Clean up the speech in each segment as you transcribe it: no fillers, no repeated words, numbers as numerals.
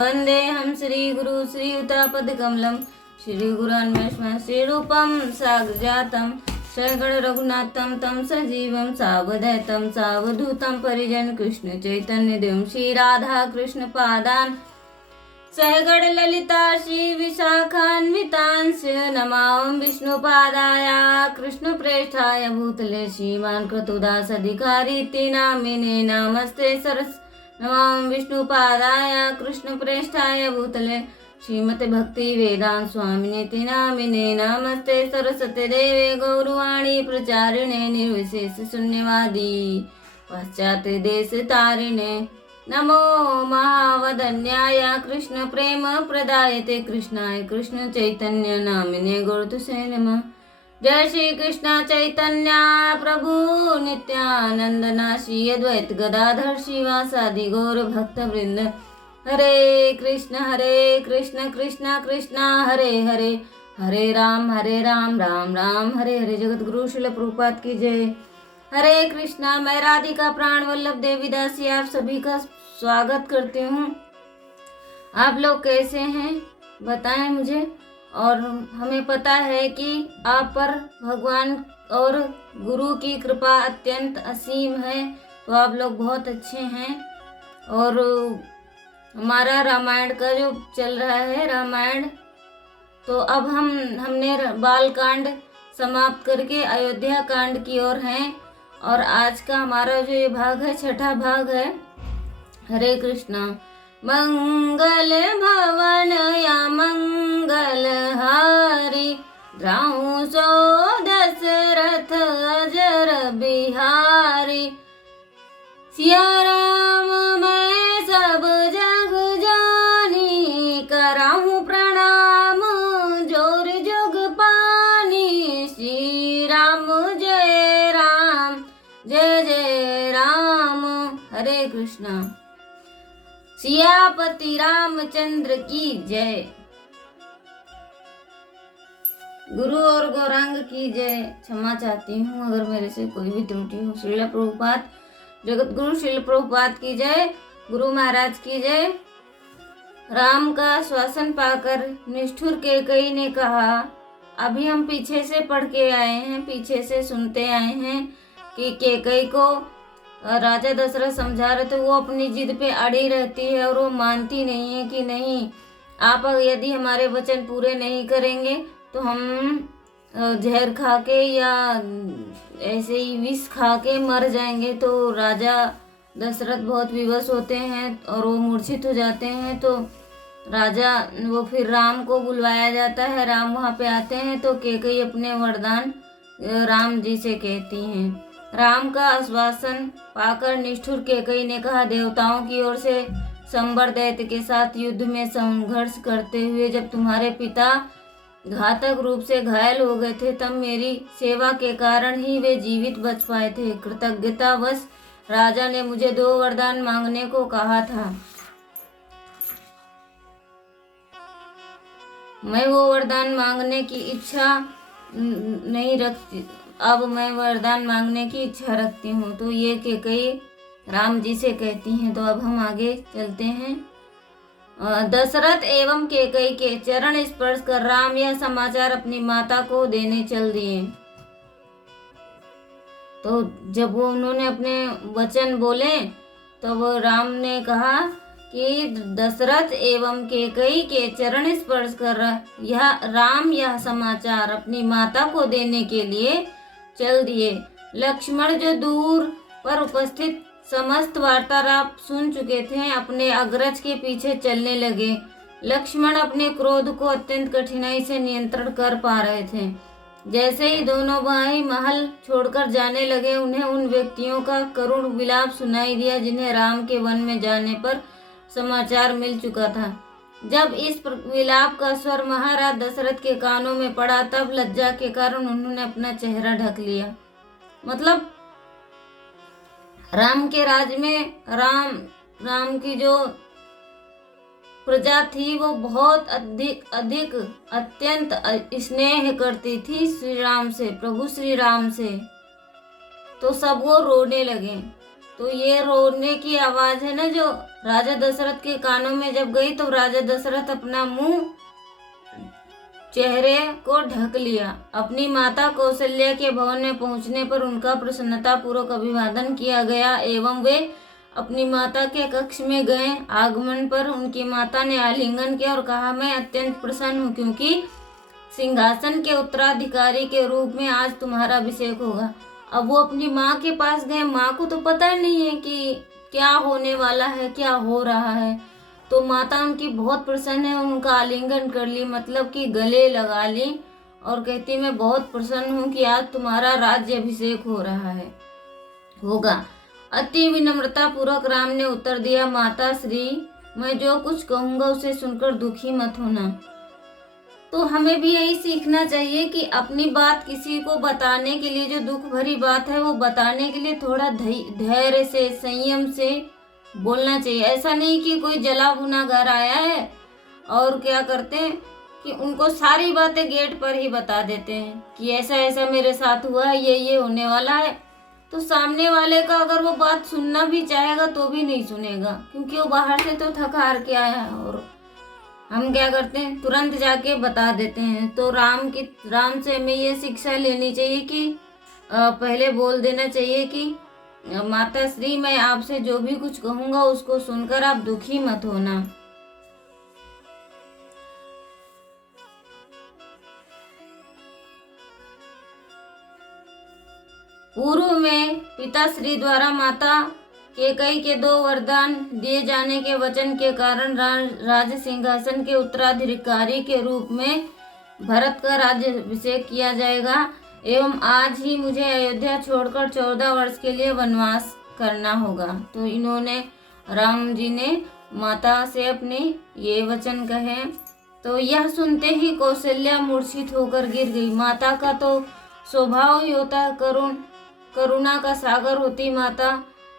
वन्देऽहं श्रीगुरु श्रीयुतापदकमलं श्रीगुरान्वेष्म श्रीरूपं साग्रजातं शगण रघुनाथं तं सजीवं सावधैतं सावधूतं परिजन कृष्ण चैतन्य देवं श्री राधा कृष्ण पादान सहगण ललिता श्री विशाखान्वितांश नमां विष्णुपादाय कृष्ण प्रेष्ठाय भूतले श्रीमान् कृतुदास अधिकारी नामिने नमस्ते सरस नमां विष्णुपादाय कृष्ण प्रेष्ठाय भूतले श्रीमते भक्ति वेदांत स्वामिने नामिने नमस्ते सरस्वती देवे गौरवाणी प्रचारिणे निर्विशेष शून्यवादी पाश्चात्य देश तारिणे नमो महावदन्याय कृष्ण प्रेम प्रदायते कृष्णाय कृष्ण चैतन्य नामिने गौरतुसे नमः। जय श्री कृष्ण चैतन्य प्रभु नित्यानंद श्री अद्वैत गदाधर शिवासादि गौर भक्त वृंद। हरे कृष्ण कृष्ण कृष्ण हरे हरे, हरे राम राम राम हरे हरे। जगत गुरु शिल प्रभुपाद की जय। हरे कृष्णा। मैं राधिका प्राण वल्लभ देवीदासी आप सभी का स्वागत करती हूँ। आप लोग कैसे हैं बताएं मुझे। और हमें पता है कि आप पर भगवान और गुरु की कृपा अत्यंत असीम है, तो आप लोग बहुत अच्छे हैं। और हमारा रामायण का जो चल रहा है रामायण, तो अब हमने बाल कांड समाप्त करके अयोध्या कांड की ओर हैं। और आज का हमारा जो ये भाग है, छठा भाग है। हरे कृष्णा। मंगल भवन या मंगल हारी, द्राऊ सो दशरथ अजर बिहारी। सिया राम मैं सब जग जानी, कराहूँ प्रणाम जोर जग पानी। श्री राम जय राम जय जय राम। हरे कृष्णा। सियापति रामचंद्र की जय। गुरु और गौरांग की जय। क्षमा चाहती हूँ अगर मेरे से कोई भी त्रुटि हो। श्रील प्रभुपाद, जगत गुरु श्रील प्रभुपाद की जय। गुरु महाराज की जय। राम का श्वासन पाकर निष्ठुर कैकेयी ने कहा, अभी हम पीछे से पढ़ के आए हैं, पीछे से सुनते आए हैं कि कैकेयी को राजा दशरथ समझा रहे थे। वो अपनी जिद पे अड़ी रहती है और वो मानती नहीं है कि नहीं, आप यदि हमारे वचन पूरे नहीं करेंगे तो हम जहर खा के या ऐसे ही विष खा के मर जाएंगे। तो राजा दशरथ बहुत विवश होते हैं और वो मूर्छित हो जाते हैं। तो राजा वो फिर राम को बुलवाया जाता है। राम वहाँ पे आते हैं तो कैकेयी अपने वरदान राम जी से कहती हैं। राम का आश्वासन पाकर निष्ठुर कैकेयी ने कहा, देवताओं की ओर से संबर दैत्य के साथ युद्ध में संघर्ष करते हुए जब तुम्हारे पिता घातक रूप से घायल हो गए थे, तब मेरी सेवा के कारण ही वे जीवित बच पाए थे। कृतज्ञतावश राजा ने मुझे 2 वरदान मांगने को कहा था। मैं वो वरदान मांगने की इच्छा नहीं रखती, अब मैं वरदान मांगने की इच्छा रखती हूँ। तो ये कैकेयी राम जी से कहती हैं। तो अब हम आगे चलते हैं। दशरथ एवं कैकेयी के चरण स्पर्श कर राम यह समाचार अपनी माता को देने चल दिए। तो जब वो उन्होंने अपने वचन बोले तो वो राम ने कहा कि दशरथ एवं कैकेयी के चरण स्पर्श कर राम यह समाचार अपनी माता को देने के लिए चल दिए। लक्ष्मण जो दूर पर उपस्थित समस्त वार्तालाप सुन चुके थे, अपने अग्रज के पीछे चलने लगे। लक्ष्मण अपने क्रोध को अत्यंत कठिनाई से नियंत्रण कर पा रहे थे। जैसे ही दोनों भाई महल छोड़कर जाने लगे, उन्हें उन व्यक्तियों का करुण विलाप सुनाई दिया जिन्हें राम के वन में जाने पर समाचार मिल चुका था। जब इस विलाप का स्वर महाराज दशरथ के कानों में पड़ा, तब लज्जा के कारण उन्होंने अपना चेहरा ढक लिया। मतलब राम के राज में राम की जो प्रजा थी वो बहुत अधिक अत्यंत स्नेह करती थी श्री राम से, प्रभु श्री राम से। तो सब वो रोने लगे। तो ये रोने की आवाज है ना जो राजा दशरथ के कानों में जब गई, तो राजा दशरथ अपना मुंह चेहरे को ढक लिया। अपनी माता कौशल्या के भवन में पहुंचने पर उनका प्रसन्नता पूर्वक अभिवादन किया गया एवं वे अपनी माता के कक्ष में गए। आगमन पर उनकी माता ने आलिंगन किया और कहा, मैं अत्यंत प्रसन्न हूँ क्योंकि सिंहासन के उत्तराधिकारी के रूप में आज तुम्हारा अभिषेक होगा। अब वो अपनी माँ के पास गए। माँ को तो पता नहीं है कि क्या होने वाला है, क्या हो रहा है। तो माता उनकी बहुत प्रसन्न है, उनका आलिंगन कर ली, मतलब कि गले लगा ली और कहती, मैं बहुत प्रसन्न हूँ कि आज तुम्हारा राज्य अभिषेक हो रहा है, होगा। अति विनम्रता पूर्वक राम ने उत्तर दिया, माता श्री, मैं जो कुछ कहूँगा उसे सुनकर दुखी मत होना। तो हमें भी यही सीखना चाहिए कि अपनी बात किसी को बताने के लिए, जो दुख भरी बात है वो बताने के लिए थोड़ा धैर्य से, संयम से बोलना चाहिए। ऐसा नहीं कि कोई जला भुना घर आया है और क्या करते हैं कि उनको सारी बातें गेट पर ही बता देते हैं कि ऐसा ऐसा मेरे साथ हुआ है, ये होने वाला है। तो सामने वाले का अगर वो बात सुनना भी चाहेगा तो भी नहीं सुनेगा, क्योंकि वो बाहर से तो थक हार के आया है। और हम क्या करते हैं, तुरंत जाके बता देते हैं। तो राम से हमें ये शिक्षा लेनी चाहिए कि पहले बोल देना चाहिए कि माता श्री, मैं आपसे जो भी कुछ कहूँगा उसको सुनकर आप दुखी मत होना। पूर्व में पिता श्री द्वारा माता कैकेयी के 2 वरदान दिए जाने के वचन के कारण राज सिंहासन के उत्तराधिकारी के रूप में भरत का राज्याभिषेक किया जाएगा एवं आज ही मुझे अयोध्या छोड़कर 14 वर्ष के लिए वनवास करना होगा। तो इन्होंने, राम जी ने माता से अपने ये वचन कहे। तो यह सुनते ही कौशल्या मूर्छित होकर गिर गई। माता का तो स्वभाव ही होता है करुणा का सागर होती माता।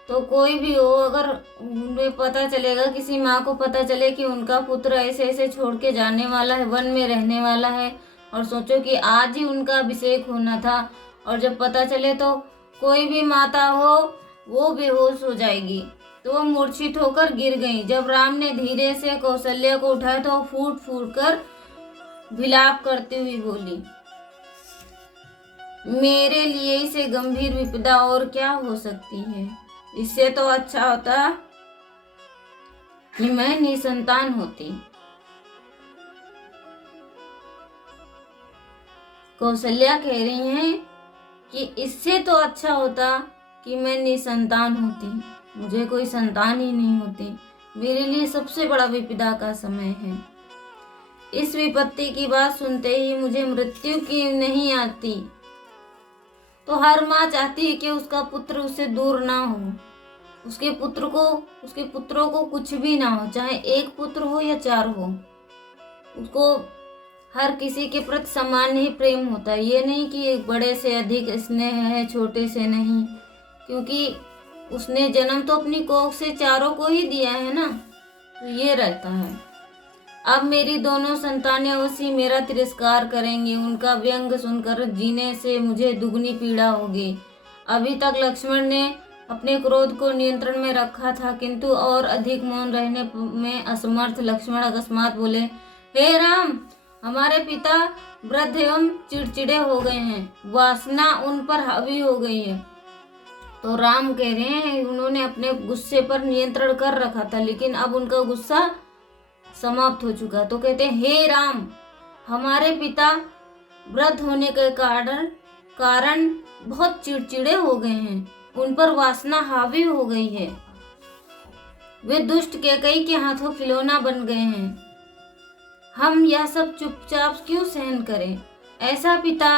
तो कोई भी हो, अगर उन्हें पता चलेगा, किसी माँ को पता चले कि उनका पुत्र ऐसे ऐसे छोड़ के जाने वाला है, वन में रहने वाला है, और सोचो कि आज ही उनका अभिषेक होना था, और जब पता चले तो कोई भी माता हो वो बेहोश हो जाएगी। तो वो मूर्छित होकर गिर गई। जब राम ने धीरे से कौशल्या को उठाया तो वो फूट फूट कर विलाप करती हुई बोली, मेरे लिए इसे गंभीर विपदा और क्या हो सकती है। इससे तो अच्छा होता कि मैं निसंतान होती। कौशल्या कह रही हैं कि इससे तो अच्छा होता कि मैं निसंतान होती, मुझे कोई संतान ही नहीं होती। मेरे लिए सबसे बड़ा विपदा का समय है। इस विपत्ति की बात सुनते ही मुझे मृत्यु की नहीं आती। तो हर माँ चाहती है कि उसका पुत्र उससे दूर ना हो, उसके पुत्रों को कुछ भी ना हो, चाहे एक पुत्र हो या 4 हो, उसको हर किसी के प्रति समान ही प्रेम होता है। ये नहीं कि एक बड़े से अधिक स्नेह है, छोटे से नहीं, क्योंकि उसने जन्म तो अपनी कोख से चारों को ही दिया है ना। तो ये रहता है। अब मेरी दोनों संतानें अवश्य मेरा तिरस्कार करेंगी, उनका व्यंग सुनकर जीने से मुझे दुगनी पीड़ा होगी। अभी तक लक्ष्मण ने अपने क्रोध को नियंत्रण में रखा था, किंतु और अधिक मौन रहने में असमर्थ लक्ष्मण अकस्मात बोले, हे राम, हमारे पिता वृद्ध एवं चिड़चिड़े हो गए हैं, वासना उन पर हावी हो गई है। तो राम कह रहे हैं उन्होंने अपने गुस्से पर नियंत्रण कर रखा था, लेकिन अब उनका गुस्सा समाप्त हो चुका। तो कहते हैं, हे राम, हमारे पिता वृद्ध होने के कारण बहुत चिड़चिड़े हो गए हैं, उन पर वासना हावी हो गई है, वे दुष्ट कैकेयी के हाथों खिलौना बन गए हैं। हम यह सब चुपचाप क्यों सहन करें। ऐसा पिता,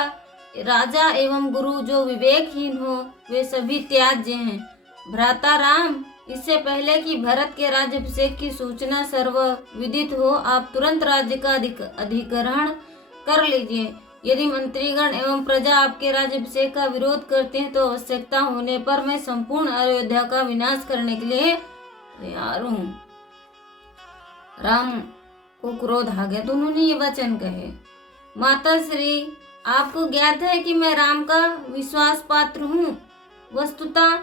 राजा एवं गुरु जो विवेकहीन हो, वे सभी त्याज्य हैं। भ्राता राम, इससे पहले कि भरत के राज्याभिषेक की सूचना सर्वविदित हो, आप तुरंत राज्य का अधिग्रहण कर लीजिए। यदि मंत्रीगण एवं प्रजा आपके राज्याभिषेक का विरोध करते हैं तो आवश्यकता होने पर मैं संपूर्ण अयोध्या का विनाश करने के लिए तैयार हूँ। राम को क्रोध आ गया तो उन्होंने ये वचन कहे, माता श्री, आपको ज्ञात है कि मैं राम का विश्वास पात्र हूँ। वस्तुतः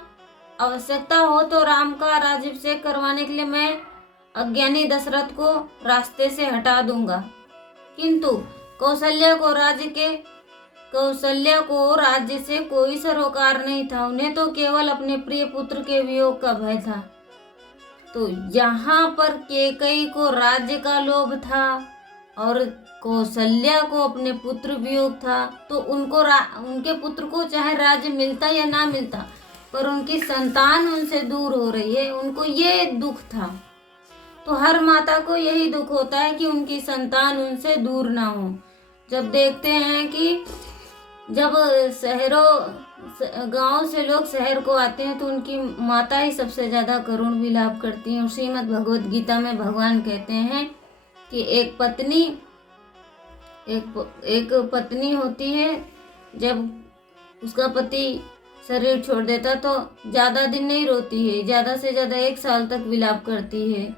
आवश्यकता हो तो राम का राज्याभिषेक करवाने के लिए मैं अज्ञानी दशरथ को रास्ते से हटा दूंगा, किंतु कौशल्या को राज्य से कोई सरोकार नहीं था। उन्हें तो केवल अपने प्रिय पुत्र के वियोग का भय था। तो यहाँ पर कैकेयी को राज्य का लोभ था और कौशल्या को अपने पुत्र वियोग था। तो उनके पुत्र को चाहे राज्य मिलता या ना मिलता, पर उनकी संतान उनसे दूर हो रही है, उनको ये दुख था। तो हर माता को यही दुख होता है कि उनकी संतान उनसे दूर ना हो। जब देखते हैं कि जब गांव से लोग शहर को आते हैं तो उनकी माता ही सबसे ज़्यादा करुण विलाप करती हैं। श्रीमद् भगवद गीता में भगवान कहते हैं कि एक पत्नी होती है, जब उसका पति शरीर छोड़ देता तो ज़्यादा दिन नहीं रोती है, ज़्यादा से ज़्यादा 1 साल तक विलाप करती है,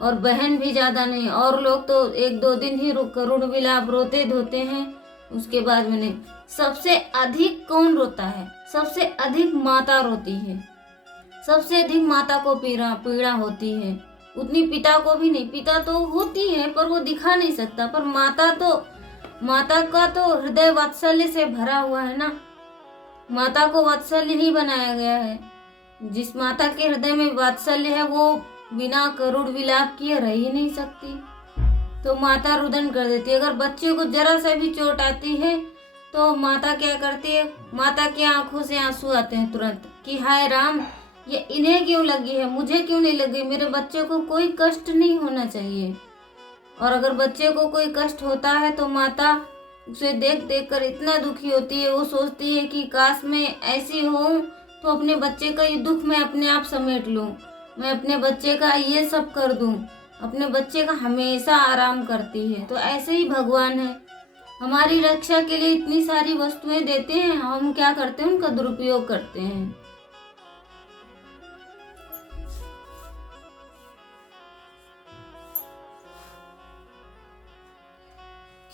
और बहन भी ज़्यादा नहीं, और लोग तो 1-2 दिन ही करुण विलाप रोते धोते हैं, उसके बाद में नहीं। सबसे अधिक कौन रोता है? सबसे अधिक माता रोती है। सबसे अधिक माता को पीड़ा होती है, उतनी पिता को भी नहीं। पिता तो होती है पर वो दिखा नहीं सकता, पर माता का तो हृदय वात्सल्य से भरा हुआ है ना। माता को वात्सल्य ही बनाया गया है। जिस माता के हृदय में वात्सल्य है वो बिना करुण विलाप किए रह ही नहीं सकती। तो माता रुदन कर देती है। अगर बच्चे को जरा सा भी चोट आती है तो माता क्या करती है? माता की आंखों से आंसू आते हैं तुरंत कि हाय राम, ये इन्हें क्यों लगी है, मुझे क्यों नहीं लगी, मेरे बच्चे को कोई कष्ट नहीं होना चाहिए। और अगर बच्चे को कोई कष्ट होता है तो माता उसे देख देख कर इतना दुखी होती है, वो सोचती है कि काश मैं ऐसी हूँ तो अपने बच्चे का ये दुख मैं अपने आप समेट लूँ, मैं अपने बच्चे का ये सब कर दूँ, अपने बच्चे का हमेशा आराम करती है। तो ऐसे ही भगवान है, हमारी रक्षा के लिए इतनी सारी वस्तुएं देते हैं, हम क्या करते हैं? उनका दुरुपयोग करते हैं।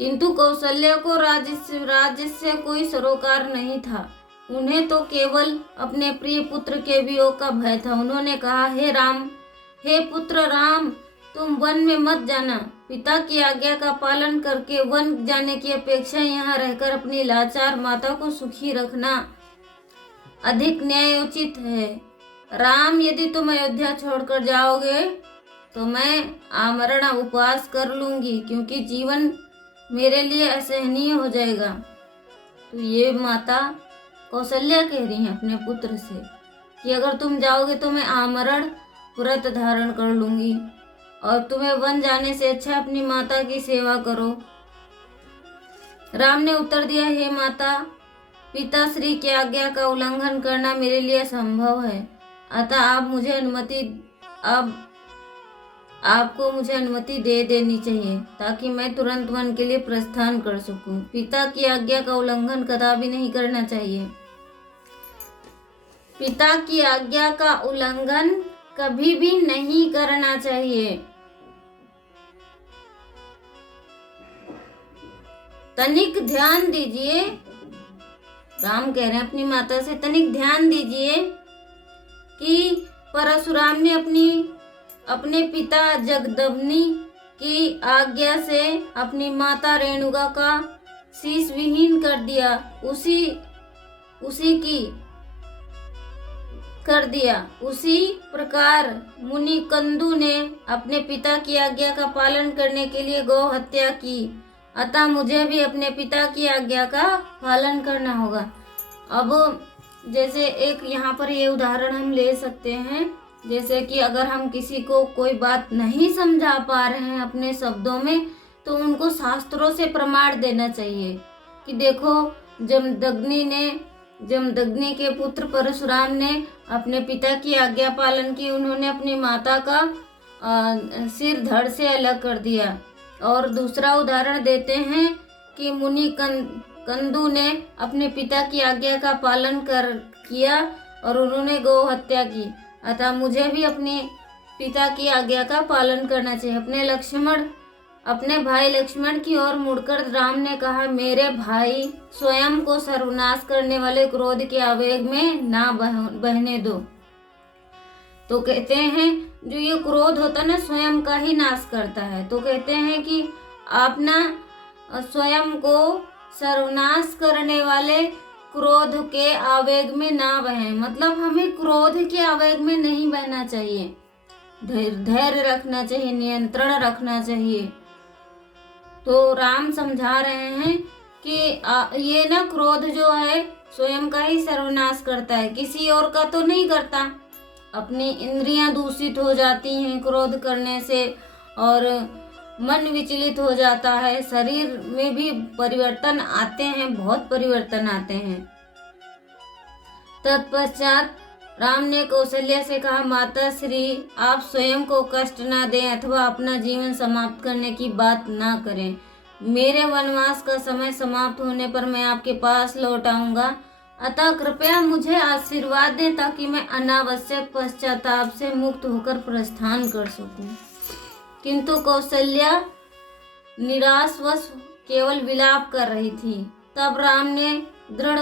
किंतु कौशल्या को राज्य से कोई सरोकार नहीं था। उन्हें तो केवल अपने प्रिय पुत्र के वियोग का भय था। उन्होंने कहा, हे पुत्र राम, तुम वन में मत जाना। पिता की आज्ञा का पालन करके वन जाने की अपेक्षा यहाँ रहकर अपनी लाचार माता को सुखी रखना अधिक न्यायोचित है। राम, यदि तुम अयोध्या छोड़कर जाओगे तो मैं आमरण उपवास कर लूंगी, क्योंकि जीवन मेरे लिए असहनीय हो जाएगा। तो ये माता कौशल्या कह रही है अपने पुत्र से कि अगर तुम जाओगे तो मैं आमरण व्रत धारण कर लूंगी, और तुम्हें वन जाने से अच्छा अपनी माता की सेवा करो। राम ने उत्तर दिया, हे माता, पिता श्री की आज्ञा का उल्लंघन करना मेरे लिए असंभव है, अतः आपको मुझे अनुमति दे देनी चाहिए ताकि मैं तुरंत वन के लिए प्रस्थान कर सकूं। पिता की आज्ञा का उल्लंघन कदापि नहीं करना चाहिए। पिता की आज्ञा का उल्लंघन कभी भी नहीं करना चाहिए। तनिक ध्यान दीजिए, राम कह रहे हैं अपनी माता से, तनिक ध्यान दीजिए कि परशुराम ने अपने पिता जगदम्नि की आज्ञा से अपनी माता रेणुका का शीश विहीन कर दिया। उसी प्रकार मुनि कंदु ने अपने पिता की आज्ञा का पालन करने के लिए गौ हत्या की, अतः मुझे भी अपने पिता की आज्ञा का पालन करना होगा। अब जैसे एक यहाँ पर ये उदाहरण हम ले सकते हैं, जैसे कि अगर हम किसी को कोई बात नहीं समझा पा रहे हैं अपने शब्दों में, तो उनको शास्त्रों से प्रमाण देना चाहिए कि देखो, जमदग्नि के पुत्र परशुराम ने अपने पिता की आज्ञा पालन की, उन्होंने अपनी माता का सिर धड़ से अलग कर दिया। और दूसरा उदाहरण देते हैं कि मुनि कंदु ने अपने पिता की आज्ञा का पालन किया और उन्होंने गौ हत्या की, अतः मुझे भी अपने पिता की आज्ञा का पालन करना चाहिए। अपने भाई लक्ष्मण की ओर मुड़कर राम ने कहा, मेरे भाई स्वयं को सर्वनाश करने वाले क्रोध के आवेग में ना बहने दो। तो कहते हैं जो ये क्रोध होता है ना स्वयं का ही नाश करता है। तो कहते हैं कि आप ना स्वयं को सर्वनाश करने वाले क्रोध के आवेग में ना बहें। मतलब हमें क्रोध के आवेग में नहीं बहना चाहिए, धैर्य रखना चाहिए, नियंत्रण रखना चाहिए। तो राम समझा रहे हैं कि ये ना क्रोध जो है स्वयं का ही सर्वनाश करता है, किसी और का तो नहीं करता। अपनी इंद्रियां दूषित हो जाती हैं क्रोध करने से और मन विचलित हो जाता है, शरीर में भी परिवर्तन आते हैं, बहुत परिवर्तन आते हैं। तत्पश्चात राम ने कौशल्या से कहा, माता श्री, आप स्वयं को कष्ट ना दें अथवा अपना जीवन समाप्त करने की बात ना करें। मेरे वनवास का समय समाप्त होने पर मैं आपके पास लौट आऊंगा, अतः कृपया मुझे आशीर्वाद दें ताकि मैं अनावश्यक पश्चाताप से मुक्त होकर प्रस्थान कर सकूं। किंतु कौशल्या निराशवश केवल विलाप कर रही थी। तब राम ने दृढ़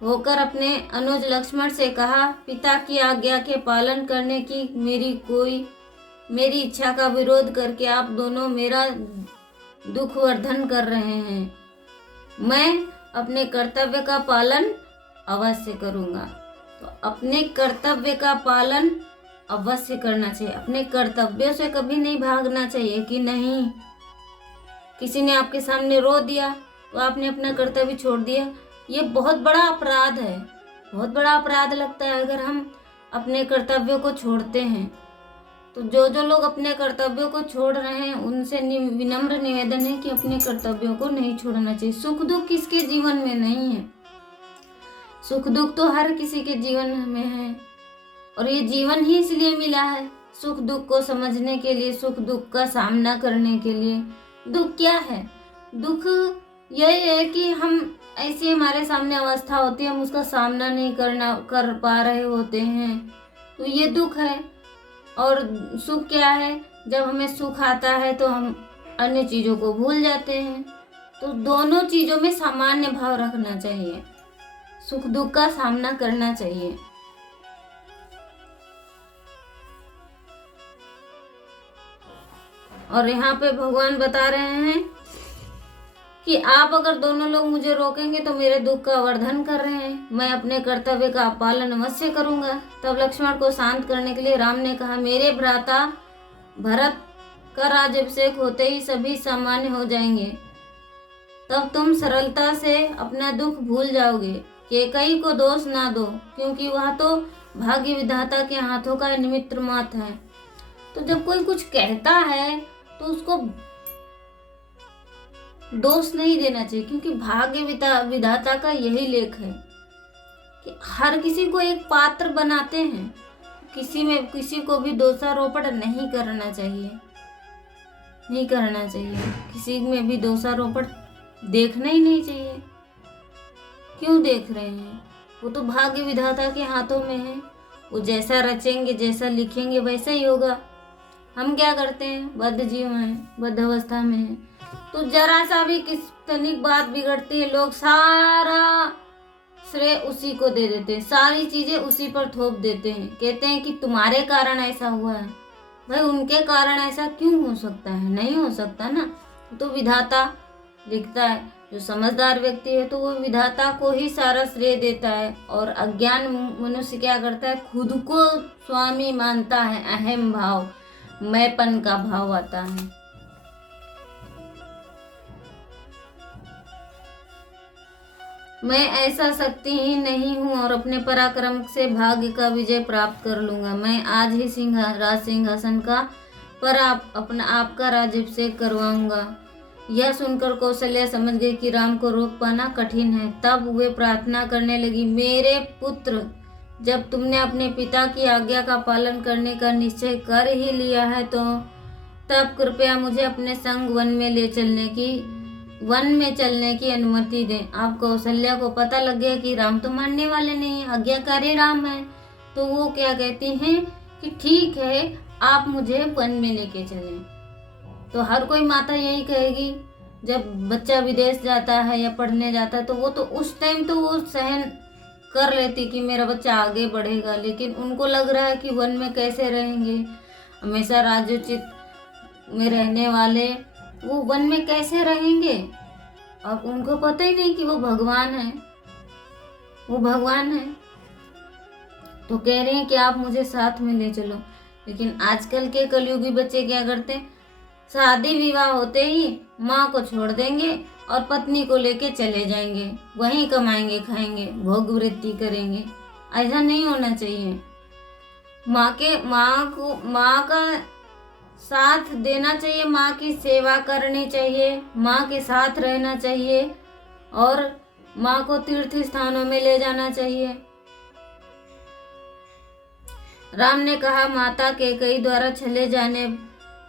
होकर अपने अनुज लक्ष्मण से कहा, पिता की आज्ञा के पालन करने की मेरी इच्छा का विरोध करके आप दोनों मेरा दुख वर्धन कर रहे हैं। मैं अपने कर्तव्य का पालन अवश्य करूंगा। तो अपने कर्तव्य का पालन अवश्य करना चाहिए, अपने कर्तव्यों से कभी नहीं भागना चाहिए कि नहीं किसी ने आपके सामने रो दिया तो आपने अपना कर्तव्य छोड़ दिया। ये बहुत बड़ा अपराध है, बहुत बड़ा अपराध लगता है अगर हम अपने कर्तव्यों को छोड़ते हैं। तो जो लोग अपने कर्तव्यों को छोड़ रहे हैं उनसे विनम्र निवेदन है कि अपने कर्तव्यों को नहीं छोड़ना चाहिए। सुख दुख किसके जीवन में नहीं है, सुख दुख तो हर किसी के जीवन में है और ये जीवन ही इसलिए मिला है सुख दुख को समझने के लिए, सुख दुख का सामना करने के लिए। दुख क्या है? दुख यही है कि हम ऐसी हमारे सामने अवस्था होती है, हम उसका सामना नहीं कर पा रहे होते हैं, तो ये दुख है। और सुख क्या है? जब हमें सुख आता है तो हम अन्य चीज़ों को भूल जाते हैं। तो दोनों चीज़ों में सामान्य भाव रखना चाहिए, सुख दुख का सामना करना चाहिए। और यहाँ पे भगवान बता रहे हैं कि आप अगर दोनों लोग मुझे रोकेंगे तो मेरे दुख का वर्धन कर रहे हैं, मैं अपने कर्तव्य का पालन अवश्य करूंगा। तब लक्ष्मण को शांत करने के लिए राम ने कहा, मेरे भ्राता भरत का राज्याभिषेक होते ही सभी सामान्य हो जाएंगे, तब तुम सरलता से अपना दुख भूल जाओगे। कैकेयी को दोष ना दो क्योंकि वह तो भाग्य विधाता के हाथों का निमित्त मात्र है। तो जब कोई कुछ कहता है तो उसको दोष नहीं देना चाहिए क्योंकि भाग्य विधाता का यही लेख है कि हर किसी को एक पात्र बनाते हैं, किसी को भी दोषारोपण नहीं करना चाहिए, नहीं करना चाहिए। किसी में भी दोषारोपण देखना ही नहीं चाहिए। क्यों देख रहे हैं? वो तो भाग्य विधाता के हाथों में है, वो जैसा रचेंगे जैसा लिखेंगे वैसा ही होगा। हम क्या करते हैं? बद्ध जीव हैं, बद्ध अवस्था में हैं, तो जरा सा भी किस तनिक बात बिगड़ती है लोग सारा श्रेय उसी को दे देते हैं, सारी चीजें उसी पर थोप देते हैं, कहते हैं कि तुम्हारे कारण ऐसा हुआ है। भाई उनके कारण ऐसा क्यों हो सकता है? नहीं हो सकता ना। तो विधाता लिखता है, जो समझदार व्यक्ति है तो वो विधाता को ही सारा श्रेय देता है। और अज्ञान मनुष्य क्या करता है? खुद को स्वामी मानता है, अहम भाव, मैंपन का भाव आता है। मैं ऐसा शक्तिहीन नहीं हूँ और अपने पराक्रम से भाग्य का विजय प्राप्त कर लूंगा। मैं आज ही राज सिंहासन का पर आपका राज्याभिषेक करवाऊंगा। यह सुनकर कौशल्या समझ गई कि राम को रोक पाना कठिन है। तब वे प्रार्थना करने लगी, मेरे पुत्र, जब तुमने अपने पिता की आज्ञा का पालन करने का निश्चय कर ही लिया है तो तब कृपया मुझे अपने संग वन में चलने की अनुमति दें। आप कौशल्या को पता लग गया कि राम तो मानने वाले नहीं है, आज्ञाकारी राम है, तो वो क्या कहती हैं कि ठीक है आप मुझे वन में लेके चलें। तो हर कोई माता यही कहेगी, जब बच्चा विदेश जाता है या पढ़ने जाता है तो वो तो उस टाइम तो वो सहन कर लेती कि मेरा बच्चा आगे बढ़ेगा, लेकिन उनको लग रहा है कि वन में कैसे रहेंगे, हमेशा राज्योचित में रहने वाले वो वन में कैसे रहेंगे। अब उनको पता ही नहीं कि वो भगवान है, वो भगवान है। तो कह रहे हैं कि आप मुझे साथ में ले चलो। लेकिन आजकल के कलयुगी बच्चे क्या करते हैं, शादी विवाह होते ही माँ को छोड़ देंगे और पत्नी को लेके चले जाएंगे, वहीं कमाएंगे खाएंगे भोग वृत्ति करेंगे। ऐसा नहीं होना चाहिए। माँ का साथ देना चाहिए, माँ की सेवा करनी चाहिए, माँ के साथ रहना चाहिए और माँ को तीर्थ स्थानों में ले जाना चाहिए। राम ने कहा, माता कैकेयी द्वारा छले जाने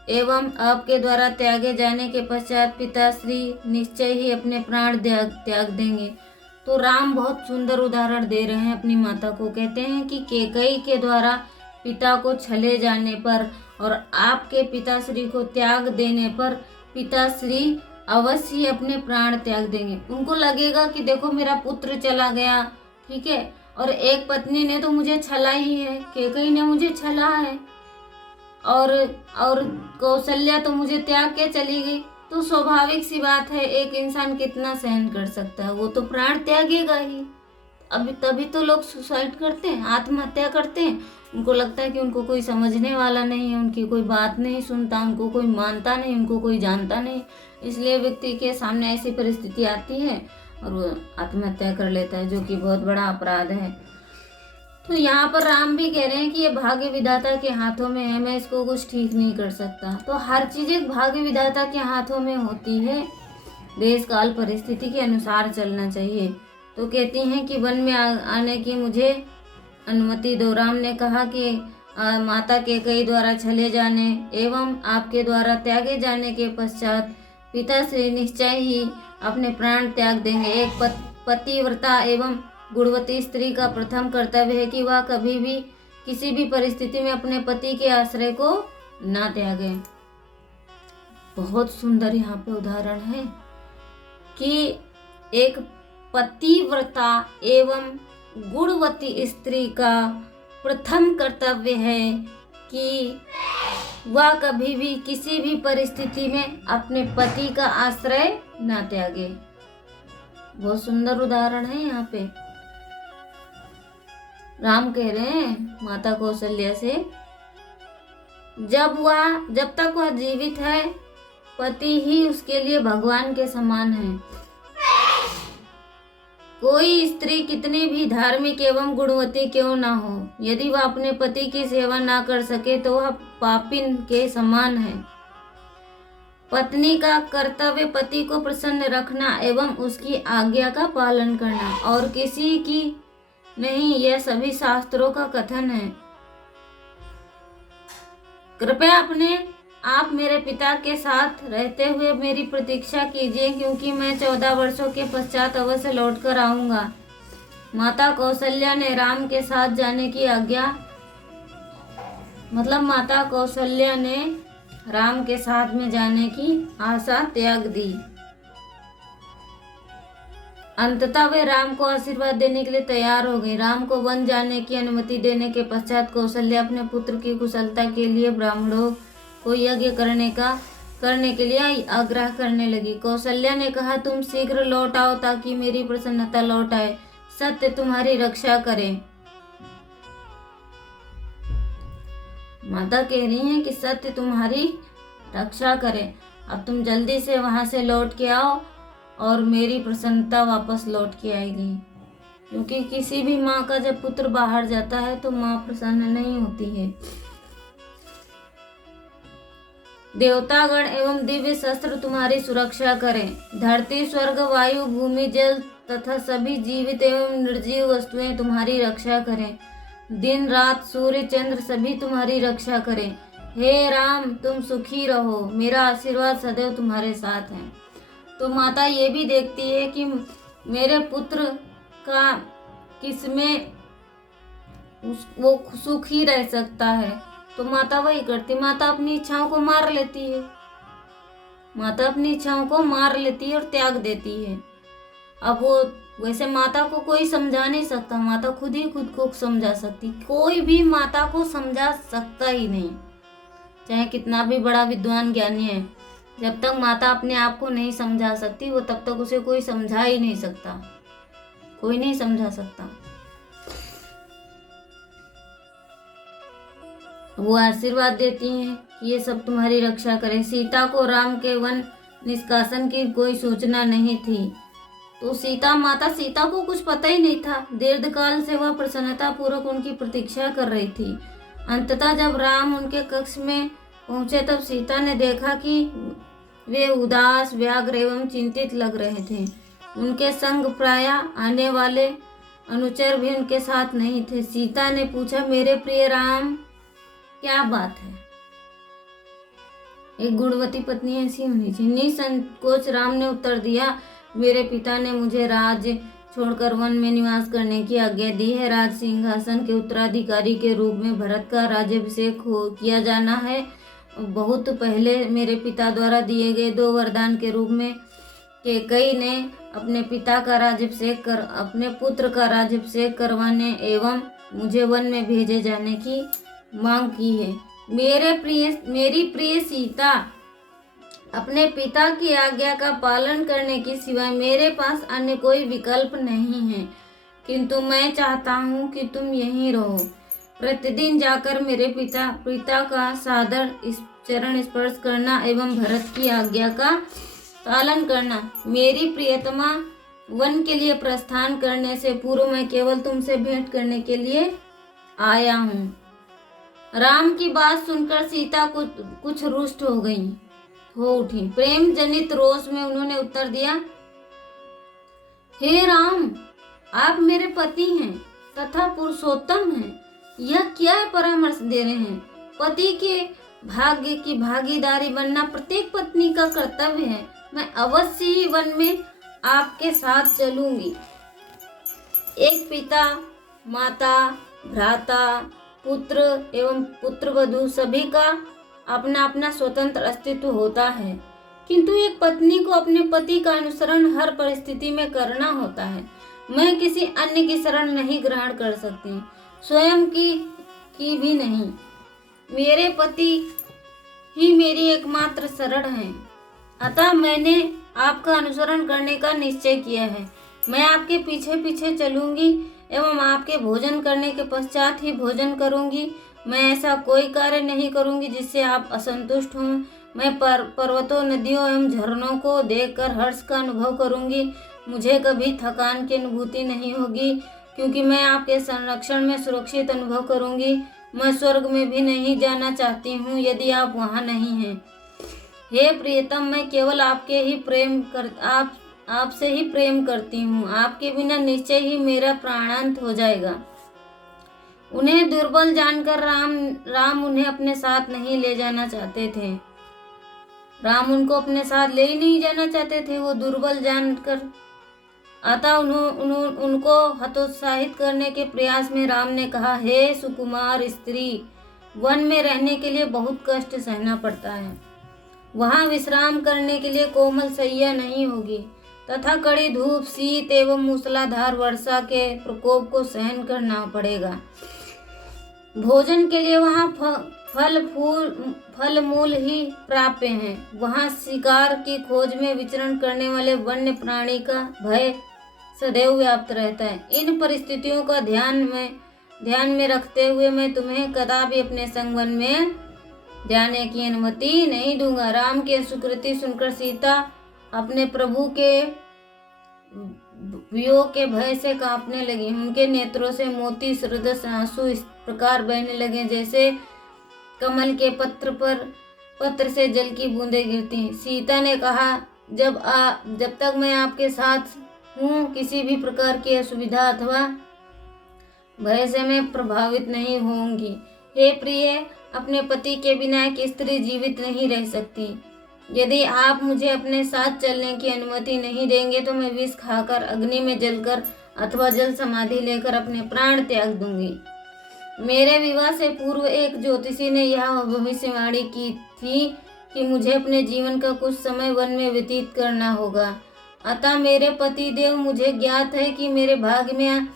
एवं आपके द्वारा त्यागे जाने के पश्चात पिताश्री निश्चय ही अपने प्राण त्याग देंगे। तो राम बहुत सुंदर उदाहरण दे रहे हैं अपनी माता को। कहते हैं कि कैकेयी के द्वारा पिता को छले जाने पर और आपके पिताश्री को त्याग देने पर पिताश्री अवश्य अपने प्राण त्याग देंगे। उनको लगेगा कि देखो मेरा पुत्र चला गया, ठीक है, और एक पत्नी ने तो मुझे छला ही है, कैकेयी ने मुझे छला है, और कौशल्या तो मुझे त्याग के चली गई। तो स्वाभाविक सी बात है, एक इंसान कितना सहन कर सकता है, वो तो प्राण त्यागेगा ही। अभी तभी तो लोग सुसाइड करते हैं, आत्महत्या करते हैं। उनको लगता है कि उनको कोई समझने वाला नहीं है, उनकी कोई बात नहीं सुनता, उनको कोई मानता नहीं, उनको कोई जानता नहीं, इसलिए व्यक्ति के सामने ऐसी परिस्थिति आती है और वो आत्महत्या कर लेता है, जो कि बहुत बड़ा अपराध है। तो यहाँ पर राम भी कह रहे हैं कि ये भाग्य विधाता के हाथों में है, मैं इसको कुछ ठीक नहीं कर सकता। तो हर चीज एक भाग्य विधाता के हाथों में होती है, देश काल परिस्थिति के अनुसार चलना चाहिए। तो कहती हैं कि वन में आने की मुझे अनुमति दो। राम ने कहा कि माता कैकेयी द्वारा छले जाने एवं आपके द्वारा त्यागे जाने के पश्चात पिताश्री निश्चय ही अपने प्राण त्याग देंगे। एक पतिव्रता एवं गुणवती स्त्री का प्रथम कर्तव्य है कि वह कभी भी किसी भी परिस्थिति में अपने पति के आश्रय को ना त्यागे। बहुत सुंदर यहाँ पे उदाहरण है कि एक पतिव्रता एवं गुणवती स्त्री का प्रथम कर्तव्य है कि वह कभी भी किसी भी परिस्थिति में अपने पति का आश्रय ना त्यागे। बहुत सुंदर उदाहरण है यहाँ पे। राम कह रहे हैं माता कौशल्या से, जब तक वह जीवित है पति ही उसके लिए भगवान के समान है। कोई स्त्री कितनी भी धार्मिक एवं गुणवती क्यों ना हो, यदि वह अपने पति की सेवा ना कर सके तो वह पापिन के समान है। पत्नी का कर्तव्य पति को प्रसन्न रखना एवं उसकी आज्ञा का पालन करना, और किसी की नहीं, यह सभी शास्त्रों का कथन है। कृपया आप मेरे पिता के साथ रहते हुए मेरी प्रतीक्षा कीजिए, क्योंकि मैं 14 वर्षों के पश्चात अवश्य लौट कर आऊंगा। माता कौशल्या ने राम के साथ जाने की आज्ञा, मतलब माता कौशल्या ने राम के साथ में जाने की आशा त्याग दी। अंततः वे राम को आशीर्वाद देने के लिए तैयार हो गई। राम को वन जाने की अनुमति देने के पश्चात कौशल्या अपने पुत्र की कुशलता के लिए ब्राह्मणों को यज्ञ करने के लिए आग्रह करने लगी। कौशल्या ने कहा, तुम शीघ्र लौट आओ ताकि मेरी प्रसन्नता लौट आए, सत्य तुम्हारी रक्षा करे। माता कह रही हैं कि सत्य तुम्हारी रक्षा करे। अब तुम जल्दी से वहां से लौट के आओ और मेरी प्रसन्नता वापस लौट के आएगी। क्योंकि किसी भी माँ का जब पुत्र बाहर जाता है तो माँ प्रसन्न नहीं होती है। देवतागण एवं दिव्य शस्त्र तुम्हारी सुरक्षा करें। धरती, स्वर्ग, वायु, भूमि, जल तथा सभी जीवित एवं निर्जीव वस्तुएं तुम्हारी रक्षा करें। दिन रात, सूर्य चंद्र सभी तुम्हारी रक्षा करें। हे राम, तुम सुखी रहो, मेरा आशीर्वाद सदैव तुम्हारे साथ है। तो माता ये भी देखती है कि मेरे पुत्र का किसमें वो सुखी रह सकता है, तो माता वही करती, माता अपनी इच्छाओं को मार लेती है। माता अपनी इच्छाओं को मार लेती है और त्याग देती है। अब वो वैसे माता को कोई समझा नहीं सकता, माता खुद ही खुद को समझा सकती, कोई भी माता को समझा सकता ही नहीं, चाहे कितना भी बड़ा विद्वान ज्ञानी है। जब तक माता अपने आप को नहीं समझा सकती, वो तब तक उसे कोई समझा ही नहीं सकता, कोई नहीं समझा सकता। वो आशीर्वाद देती हैं कि ये सब तुम्हारी रक्षा करें। सीता को राम के वन निष्कासन की कोई सूचना नहीं थी, तो माता सीता को कुछ पता ही नहीं था। दीर्घकाल से वह प्रसन्नता पूर्वक उनकी प्रतीक्षा कर रही थी। अंततः जब राम उनके कक्ष में पहुंचे तब सीता ने देखा कि वे उदास, व्याग्र एवं चिंतित लग रहे थे। उनके संग प्राय आने वाले अनुचर भी उनके साथ नहीं थे। सीता ने पूछा, मेरे प्रिय राम, क्या बात है? एक गुणवती पत्नी ऐसी होनी चाहिए। निसंकोच राम ने उत्तर दिया, मेरे पिता ने मुझे राज्य छोड़कर वन में निवास करने की आज्ञा दी है। राज सिंहासन के उत्तराधिकारी के रूप में भरत का राज्याभिषेक किया जाना है। बहुत पहले मेरे पिता द्वारा दिए गए 2 वरदान के रूप में कैकेयी ने अपने पिता का राज्याभिषेक कर अपने पुत्र का राज्याभिषेक करवाने एवं मुझे वन में भेजे जाने की मांग की है। मेरी प्रिय सीता, अपने पिता की आज्ञा का पालन करने के सिवाय मेरे पास अन्य कोई विकल्प नहीं है, किंतु मैं चाहता हूँ कि तुम यहीं रहो। प्रतिदिन जाकर मेरे पिता का सादर चरण स्पर्श करना एवं भरत की आज्ञा का पालन करना। मेरी प्रियतमा, वन के लिए प्रस्थान करने से पूर्व मैं केवल तुमसे भेंट करने के लिए आया हूँ। राम की बात सुनकर सीता कुछ रुष्ट हो उठी। प्रेम जनित रोष में उन्होंने उत्तर दिया, हे राम, आप मेरे पति हैं तथा पुरुषोत्तम हैं, यह क्या परामर्श दे रहे हैं? पति के भाग्य की भागीदारी बनना प्रत्येक पत्नी का कर्तव्य है। मैं अवश्य ही वन में आपके साथ चलूंगी। एक पिता, माता, भ्राता, पुत्र एवं पुत्रवधू सभी का अपना अपना स्वतंत्र अस्तित्व होता है, किंतु एक पत्नी को अपने पति का अनुसरण हर परिस्थिति में करना होता है। मैं किसी अन्य की शरण नहीं ग्रहण कर सकती, स्वयं की भी नहीं। मेरे पति ही मेरी एकमात्र शरण है, अतः मैंने आपका अनुसरण करने का निश्चय किया है। मैं आपके पीछे पीछे चलूंगी एवं आपके भोजन करने के पश्चात ही भोजन करूंगी। मैं ऐसा कोई कार्य नहीं करूंगी जिससे आप असंतुष्ट हों। मैं पर्वतों, नदियों एवं झरनों को देखकर हर्ष का अनुभव करूंगी। मुझे कभी थकान की अनुभूति नहीं होगी, क्योंकि मैं आपके संरक्षण में सुरक्षित अनुभव करूंगी। मैं स्वर्ग में भी नहीं जाना चाहती हूँ यदि आप वहाँ नहीं हैं। हे प्रियतम, मैं केवल आपसे ही प्रेम करती हूँ। आपके बिना निश्चय ही मेरा प्राणांत हो जाएगा। उन्हें दुर्बल जानकर राम उन्हें अपने साथ नहीं ले जाना चाहते थे। राम उनको अपने साथ ले ही नहीं जाना चाहते थे, वो दुर्बल जानकर। अतः उनको हतोत्साहित करने के प्रयास में राम ने कहा, हे सुकुमार स्त्री, वन में रहने के लिए बहुत कष्ट सहना पड़ता है। वहाँ विश्राम करने के लिए कोमल शैया नहीं होगी तथा कड़ी धूप, शीत एवं मूसलाधार वर्षा के प्रकोप को सहन करना पड़ेगा। भोजन के लिए वहाँ फल मूल ही प्राप्य हैं। वहाँ शिकार की खोज में विचरण करने वाले वन्य प्राणी का भय सदैव व्याप्त रहता है। इन परिस्थितियों का ध्यान में रखते हुए मैं तुम्हें कदापि अपने संग वन में जाने की अनुमति नहीं दूंगा। राम की स्वीकृति सुनकर सीता अपने प्रभु के वियोग के भय से कांपने लगी। उनके नेत्रों से मोती सदृश आंसू इस प्रकार बहने लगे जैसे कमल के पत्र से जल की बूंदें गिरती। सीता ने कहा, जब तक मैं आपके साथ हूँ, किसी भी प्रकार की असुविधा अथवा भय से मैं प्रभावित नहीं होंगी। हे प्रिय, अपने पति के बिना एक स्त्री जीवित नहीं रह सकती। यदि आप मुझे अपने साथ चलने की अनुमति नहीं देंगे तो मैं विष खाकर, अग्नि में जलकर अथवा जल समाधि लेकर अपने प्राण त्याग दूंगी। मेरे विवाह से पूर्व एक ज्योतिषी ने यह भविष्यवाणी की थी कि मुझे अपने जीवन का कुछ समय वन में व्यतीत करना होगा। अतः मेरे पति देव, मुझे ज्ञात है कि मेरे भाग्य में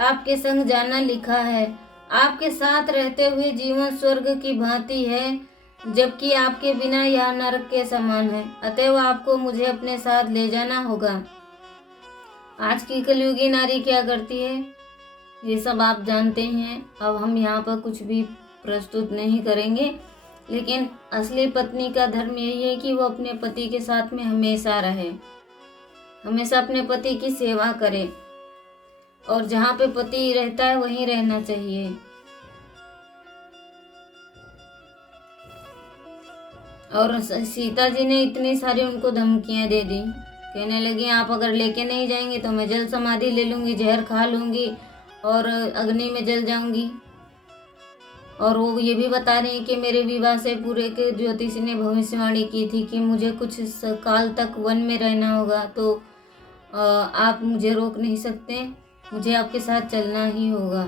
आपके संग जाना लिखा है। आपके साथ रहते हुए जीवन स्वर्ग की भांति है, जबकि आपके बिना यह नरक के समान है। अतएव आपको मुझे अपने साथ ले जाना होगा। आज की कलयुगी नारी क्या करती है, ये सब आप जानते हैं। अब हम यहाँ पर कुछ भी प्रस्तुत नहीं करेंगे, लेकिन असली पत्नी का धर्म यही है कि वो अपने पति के साथ में हमेशा रहे, हमेशा अपने पति की सेवा करे, और जहाँ पे पति रहता है वहीं रहना चाहिए। और सीता जी ने इतनी सारी उनको धमकियां दे दी, कहने लगी आप अगर लेके नहीं जाएंगे तो मैं जल समाधि ले लूंगी, जहर खा लूंगी और अग्नि में जल जाऊंगी। और वो ये भी बता रही कि मेरे विवाह से पूरे के ज्योतिषी ने भविष्यवाणी की थी कि मुझे कुछ काल तक वन में रहना होगा, तो आप मुझे रोक नहीं सकते, मुझे आपके साथ चलना ही होगा।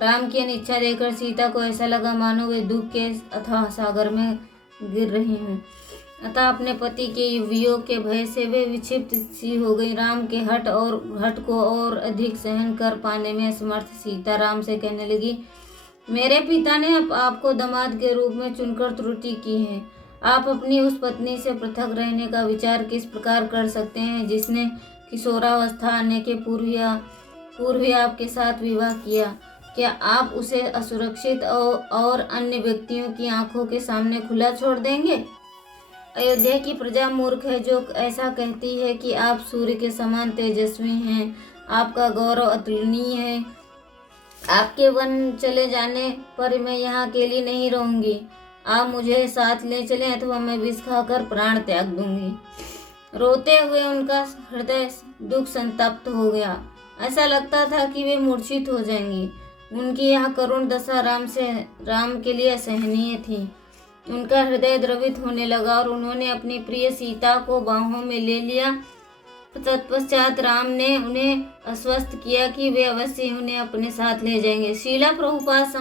राम की अनिच्छा देखकर सीता को ऐसा लगा मानो वे दुख के अथाह सागर में गिर रही हूँ। अतः अपने पति के वियोग के भय से वे विक्षिप्त सी हो गई। राम के हट को और अधिक सहन कर पाने में असमर्थ सीता राम से कहने लगी, मेरे पिता ने आपको दामाद के रूप में चुनकर त्रुटि की है। आप अपनी उस पत्नी से पृथक रहने का विचार किस प्रकार कर सकते हैं जिसने किशोरावस्था आने के पूर्व ही आपके साथ विवाह किया? क्या आप उसे असुरक्षित और अन्य व्यक्तियों की आंखों के सामने खुला छोड़ देंगे? अयोध्या की प्रजा मूर्ख है जो ऐसा कहती है कि आप सूर्य के समान तेजस्वी हैं, आपका गौरव अतुलनीय है। आपके वन चले जाने पर मैं यहाँ अकेली नहीं रहूंगी। आप मुझे साथ ले चलें अथवा मैं विष खाकर प्राण त्याग दूंगी। रोते हुए उनका हृदय दुख संतप्त हो गया। ऐसा लगता था कि वे मूर्छित हो जाएंगी। उनकी यह करुण दशा राम के लिए असहनीय थी। उनका हृदय द्रवित होने लगा और उन्होंने अपनी प्रिय सीता को बाहों में ले लिया। तत्पश्चात राम ने उन्हें आश्वस्त किया कि वे अवश्य उन्हें अपने साथ ले जाएंगे। शीला प्रभुपाद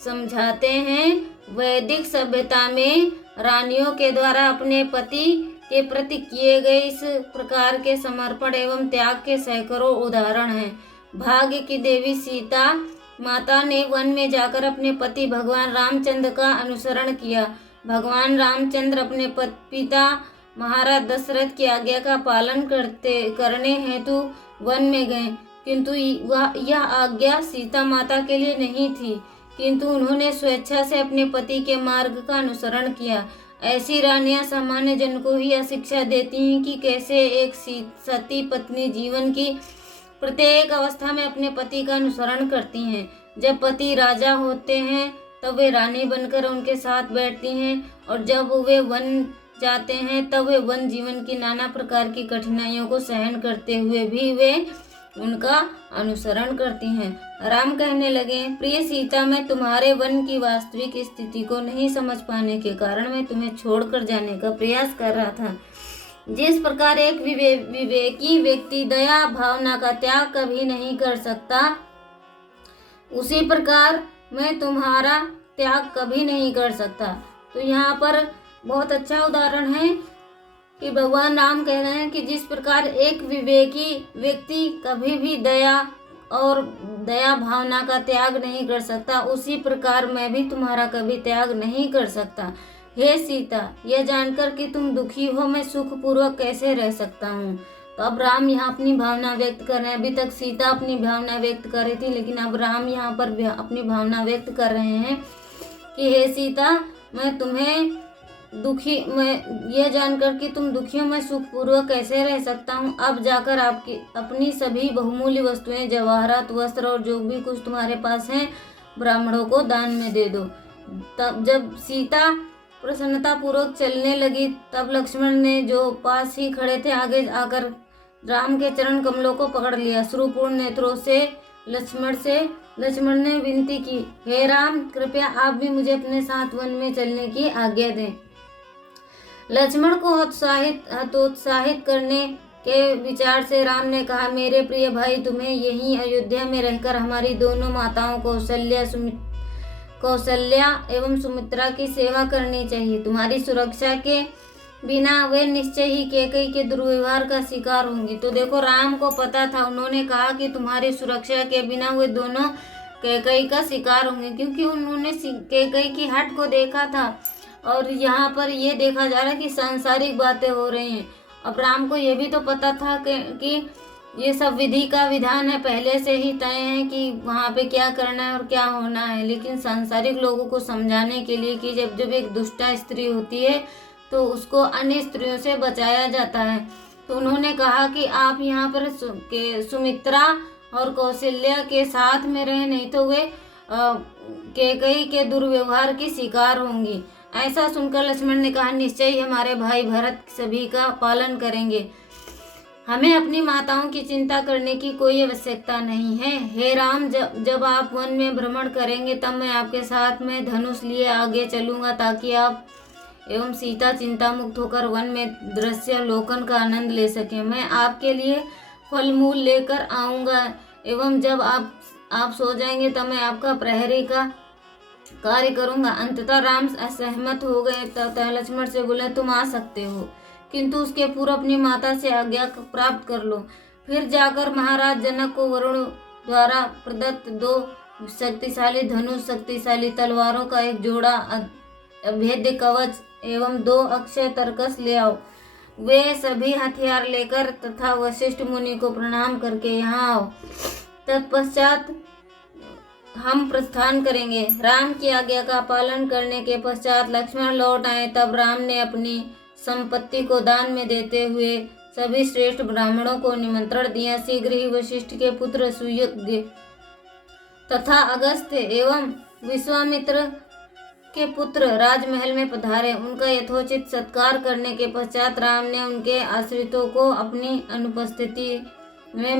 समझाते हैं वैदिक सभ्यता में रानियों के द्वारा अपने पति के प्रति किए गए इस प्रकार के समर्पण एवं त्याग के सैकड़ों उदाहरण हैं। भाग्य की देवी सीता माता ने वन में जाकर अपने पति भगवान रामचंद्र का अनुसरण किया। भगवान रामचंद्र अपने पिता महाराज दशरथ की आज्ञा का पालन करने हेतु वन में गए, किंतु यह आज्ञा सीता माता के लिए नहीं थी, किंतु उन्होंने स्वेच्छा से अपने पति के मार्ग का अनुसरण किया। ऐसी रानियां सामान्य जन को ही शिक्षा देती हैं कि कैसे एक सती पत्नी जीवन की प्रत्येक अवस्था में अपने पति का अनुसरण करती हैं। जब पति राजा होते हैं तब वे रानी बनकर उनके साथ बैठती हैं, और जब वे वन जाते हैं तब वे वन जीवन की नाना प्रकार की कठिनाइयों को सहन करते हुए भी वे उनका अनुसरण करती हैं। राम कहने लगे, प्रिय सीता, मैं तुम्हारे वन की वास्तविक स्थिति को नहीं समझ पाने के कारण मैं तुम्हें छोड़कर जाने का प्रयास कर रहा था। जिस प्रकार एक विवेकी व्यक्ति दया भावना का त्याग कभी नहीं कर सकता, उसी प्रकार मैं तुम्हारा त्याग कभी नहीं कर सकता। तो यहाँ पर बहुत अच्छा उदाहरण है कि भगवान राम कह रहे हैं कि जिस प्रकार एक विवेकी व्यक्ति कभी भी दया भावना का त्याग नहीं कर सकता, उसी प्रकार मैं भी तुम्हारा कभी त्याग नहीं कर सकता। हे सीता, यह जानकर कि तुम दुखी हो मैं सुखपूर्वक कैसे रह सकता हूँ। तो अब राम यहाँ अपनी भावना व्यक्त कर रहे हैं। अभी तक सीता अपनी भावना व्यक्त कर रही थी, लेकिन अब राम यहाँ पर अपनी भावना व्यक्त कर रहे हैं कि हे सीता, मैं यह जानकर कि तुम दुखी हो मैं सुखपूर्वक कैसे रह सकता हूँ। अब जाकर आपकी अपनी सभी बहुमूल्य वस्तुएं, जवाहरात, वस्त्र और जो भी कुछ तुम्हारे पास हैं, ब्राह्मणों को दान में दे दो। तब जब सीता प्रसन्नता पूर्वक चलने लगी, तब लक्ष्मण ने जो पास ही खड़े थे आगे आकर राम के चरण कमलों को पकड़ लिया। श्रुपूर्ण नेत्रों से लक्ष्मण ने विनती की, हे राम, कृपया आप भी मुझे अपने साथ वन में चलने की आज्ञा दें। लक्ष्मण को हतोत्साहित करने के विचार से राम ने कहा, मेरे प्रिय भाई, तुम्हें यहीं अयोध्या में रहकर हमारी दोनों माताओं कौशल्या कौशल्या एवं सुमित्रा की सेवा करनी चाहिए। तुम्हारी सुरक्षा के बिना वे निश्चय ही कैकेयी के दुर्व्यवहार का शिकार होंगी। तो देखो, राम को पता था, उन्होंने कहा कि तुम्हारी सुरक्षा के बिना वे दोनों कैकेयी का शिकार होंगे, क्योंकि उन्होंने कैकेयी की हट को देखा था। और यहाँ पर ये देखा जा रहा है कि सांसारिक बातें हो रही हैं। अब राम को ये भी तो पता था कि ये सब विधि का विधान है, पहले से ही तय है कि वहाँ पे क्या करना है और क्या होना है। लेकिन सांसारिक लोगों को समझाने के लिए कि जब जब एक दुष्टा स्त्री होती है तो उसको अन्य स्त्रियों से बचाया जाता है, तो उन्होंने कहा कि आप यहाँ पर सुमित्रा और कौशल्या के साथ में रहे, नहीं तो वे कैकेयी के दुर्व्यवहार की शिकार होंगी। ऐसा सुनकर लक्ष्मण ने कहा, निश्चय ही हमारे भाई भरत सभी का पालन करेंगे, हमें अपनी माताओं की चिंता करने की कोई आवश्यकता नहीं है। हे राम, जब आप वन में भ्रमण करेंगे तब मैं आपके साथ में धनुष लिए आगे चलूंगा, ताकि आप एवं सीता चिंता मुक्त होकर वन में दृश्यावलोकन का आनंद ले सकें। मैं आपके लिए फल मूल लेकर आऊँगा, एवं जब आप सो जाएंगे तब मैं आपका प्रहरी का कार्य करूँगा। अंततः राम असहमत हो गए तथा लक्ष्मण से बोले, तुम आ सकते हो, किंतु उसके पूर्व अपनी माता से आज्ञा प्राप्त कर लो। फिर जाकर महाराज जनक को वरुण द्वारा प्रदत्त 2 शक्तिशाली धनुष, शक्तिशाली तलवारों का एक जोड़ा, अभेद्य कवच एवं 2 अक्षय तरकस ले आओ। वे सभी हथियार लेकर तथा वशिष्ठ मुनि को प्रणाम करके यहाँ आओ, तत्पश्चात हम प्रस्थान करेंगे। राम की आज्ञा का पालन करने के पश्चात लक्ष्मण लौट आए। तब राम ने अपनी संपत्ति को दान में देते हुए सभी श्रेष्ठ ब्राह्मणों को निमंत्रण दिया। शीघ्र ही वशिष्ठ के पुत्र सुयोग्य तथा अगस्त्य एवं विश्वामित्र के पुत्र राजमहल में पधारे। उनका यथोचित सत्कार करने के पश्चात राम ने उनके आश्रितों को अपनी अनुपस्थिति में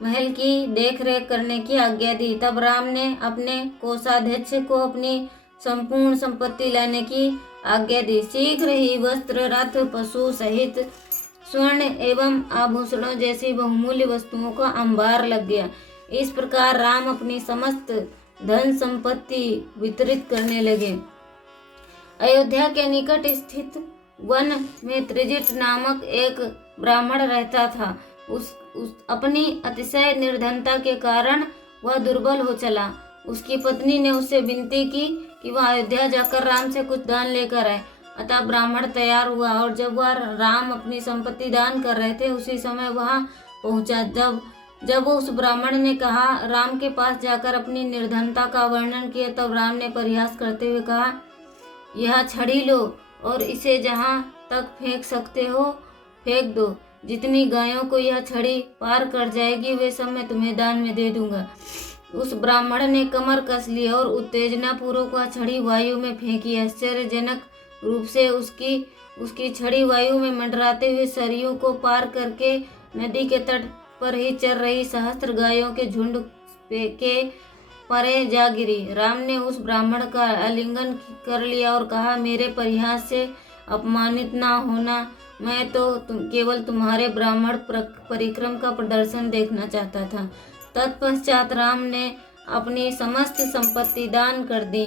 महल की देखरेख करने की आज्ञा दी। तब राम ने अपने कोषाध्यक्ष को अपनी संपूर्ण संपत्ति लाने की आज्ञा दी। शीघ्र ही वस्त्र, रथ, पशु सहित स्वर्ण एवं आभूषणों जैसी बहुमूल्य वस्तुओं का अंबार लग गया। इस प्रकार राम अपनी समस्त धन संपत्ति वितरित करने लगे। अयोध्या के निकट स्थित वन में त्रिजट नामक एक ब्राह्मण रहता था। उस अपनी अतिशय निर्धनता के कारण वह दुर्बल हो चला। उसकी पत्नी ने उससे विनती की कि वह अयोध्या जाकर राम से कुछ दान लेकर आए। अतः ब्राह्मण तैयार हुआ और जब वह राम अपनी संपत्ति दान कर रहे थे उसी समय वहां पहुंचा। जब उस ब्राह्मण ने कहा राम के पास जाकर अपनी निर्धनता का वर्णन किया, तब राम ने परिहास करते हुए कहा, यह छड़ी लो और इसे जहां तक फेंक सकते हो फेंक दो। जितनी गायों को यह छड़ी पार कर जाएगी वे सब मैं तुम्हें दान में दे दूंगा। उस ब्राह्मण ने कमर कस ली और उत्तेजना पूर्वक वह छड़ी वायु में फेंकी। आश्चर्यजनक रूप से उसकी छड़ी वायु में मंडराते हुए सरयू को पार करके नदी के तट पर ही चर रही सहस्त्र गायों के झुंड के परे जा गिरी। राम ने उस ब्राह्मण का आलिंगन कर लिया और कहा, मेरे परिहास से अपमानित ना होना, मैं तो केवल तुम्हारे ब्राह्मण परिक्रम का प्रदर्शन देखना चाहता था। तत्पश्चात राम ने अपनी समस्त संपत्ति दान कर दी।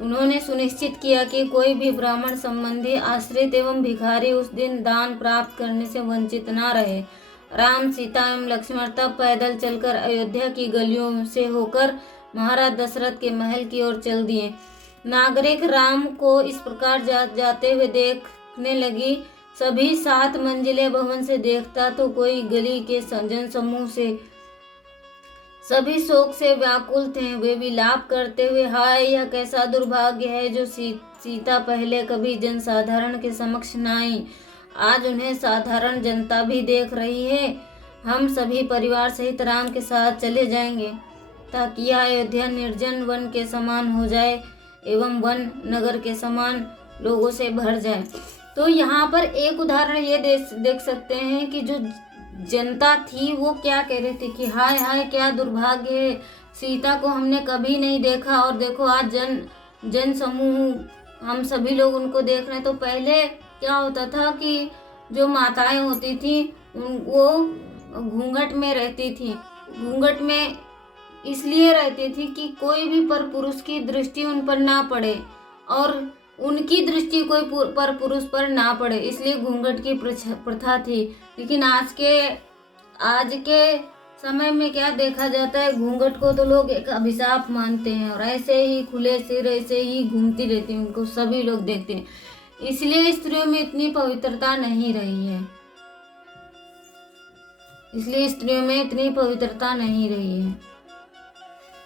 उन्होंने सुनिश्चित किया कि कोई भी ब्राह्मण संबंधी, आश्रित एवं भिखारी उस दिन दान प्राप्त करने से वंचित न रहे। राम, सीता एवं लक्ष्मण तब पैदल चलकर अयोध्या की गलियों से होकर महाराज दशरथ के महल की ओर चल दिए। नागरिक राम को इस प्रकार जाते हुए देखने लगी। सभी 7 मंजिले भवन से देखता तो कोई गली के जन समूह से सभी शोक से व्याकुल थे। वे विलाप करते हुए, हाय यह कैसा दुर्भाग्य है जो सीता पहले कभी जनसाधारण के समक्ष न आई, आज उन्हें साधारण जनता भी देख रही है। हम सभी परिवार सहित राम के साथ चले जाएंगे ताकि यह अयोध्या निर्जन वन के समान हो जाए एवं वन नगर के समान लोगों से भर जाए। तो यहाँ पर एक उदाहरण ये देख सकते हैं कि जो जनता थी वो क्या कह रही थी कि हाय हाय क्या दुर्भाग्य है, सीता को हमने कभी नहीं देखा और देखो आज जन समूह हम सभी लोग उनको देख रहे हैं। तो पहले क्या होता था कि जो माताएं होती थी वो घूंघट में रहती थी, घूंघट में इसलिए रहती थी कि कोई भी पर पुरुष की दृष्टि उन पर ना पड़े और उनकी दृष्टि कोई पर पुरुष पर ना पड़े, इसलिए घूंघट की प्रथा थी। लेकिन आज के समय में क्या देखा जाता है, घूंघट को तो लोग एक अभिशाप मानते हैं और ऐसे ही खुले सिर ऐसे ही घूमती रहती हैं, उनको सभी लोग देखते हैं। इसलिए स्त्रियों में इतनी पवित्रता नहीं रही है, इसलिए स्त्रियों में इतनी पवित्रता नहीं रही है।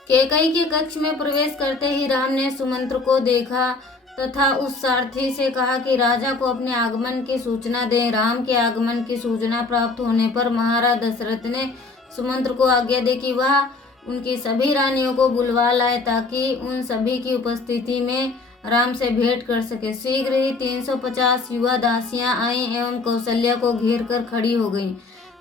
कैकेयी के कक्ष में प्रवेश करते ही राम ने सुमंत्र को देखा तथा उस सारथी से कहा कि राजा को अपने आगमन की सूचना दें। राम के आगमन की सूचना प्राप्त होने पर महाराज दशरथ ने सुमंत्र को आज्ञा दी कि वह उनकी सभी रानियों को बुलवा लाए ताकि उन सभी की उपस्थिति में राम से भेंट कर सके। शीघ्र ही 350 युवा दासियां आईं एवं कौशल्या को घेर कर खड़ी हो गईं।